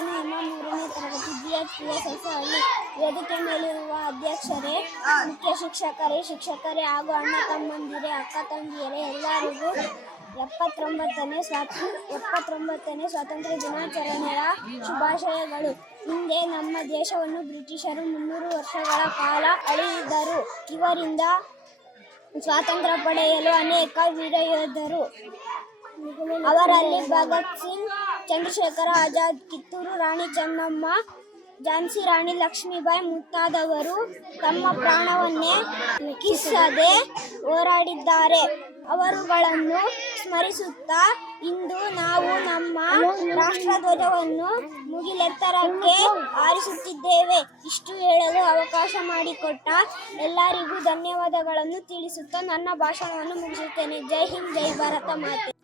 ನಾನು ನಿಮ್ಮ ಮೂರನೇ ತರಗತಿ G H P S S ಅಲ್ಲಿ ವೇದಿಕೆ ಮೇಲಿರುವ ಅಧ್ಯಕ್ಷರೇ, ಮುಖ್ಯ ಶಿಕ್ಷಕರೇ ಶಿಕ್ಷಕರೇ ಹಾಗೂ ಅಣ್ಣ ತಮ್ಮಂದಿರೇ, ಅಕ್ಕ ತಂಗಿಯರೇ ಎಲ್ಲರಿಗೂ ಎಪ್ಪತ್ತೊಂಬತ್ತನೇ ಸ್ವಾತ, ಎಪ್ಪತ್ತೊಂಬತ್ತನೇ ಸ್ವಾತಂತ್ರ್ಯ ದಿನಾಚರಣೆಯ ಶುಭಾಶಯಗಳು. ಹಿಂದೆ ನಮ್ಮ ದೇಶವನ್ನು ಬ್ರಿಟಿಷರು ಮುನ್ನೂರು ವರ್ಷಗಳ ಕಾಲ ಅಳಿದರು. ಇವರಿಂದ ಸ್ವಾತಂತ್ರ್ಯ ಪಡೆಯಲು ಅನೇಕ ವೀರ ಯೋಧರು ಅವರಲ್ಲಿ ಭಗತ್ ಸಿಂಗ್, ಚಂದ್ರಶೇಖರ ಆಜಾದ್, ಕಿತ್ತೂರು ರಾಣಿ ಚೆನ್ನಮ್ಮ, ಝಾನ್ಸಿ ರಾಣಿ ಲಕ್ಷ್ಮೀಬಾಯಿ ಮುಂತಾದವರು ತಮ್ಮ ಪ್ರಾಣವನ್ನೇ ಲೆಕ್ಕಿಸದೆ ಹೋರಾಡಿದ್ದಾರೆ. ಅವರುಗಳನ್ನು ಸ್ಮರಿಸುತ್ತಾ ಇಂದು ನಾವು ನಮ್ಮ ರಾಷ್ಟ್ರಧ್ವಜವನ್ನು ಮುಗಿಲೆತ್ತರಕ್ಕೆ ಹಾರಿಸುತ್ತಿದ್ದೇವೆ. ಇಷ್ಟು ಹೇಳಲು ಅವಕಾಶ ಮಾಡಿಕೊಟ್ಟ ಎಲ್ಲರಿಗೂ ಧನ್ಯವಾದಗಳನ್ನು ತಿಳಿಸುತ್ತಾ ನನ್ನ ಭಾಷಣವನ್ನು ಮುಗಿಸುತ್ತೇನೆ. ಜೈ ಹಿಂದ್, ಜೈ ಭಾರತ ಮಾತೆ.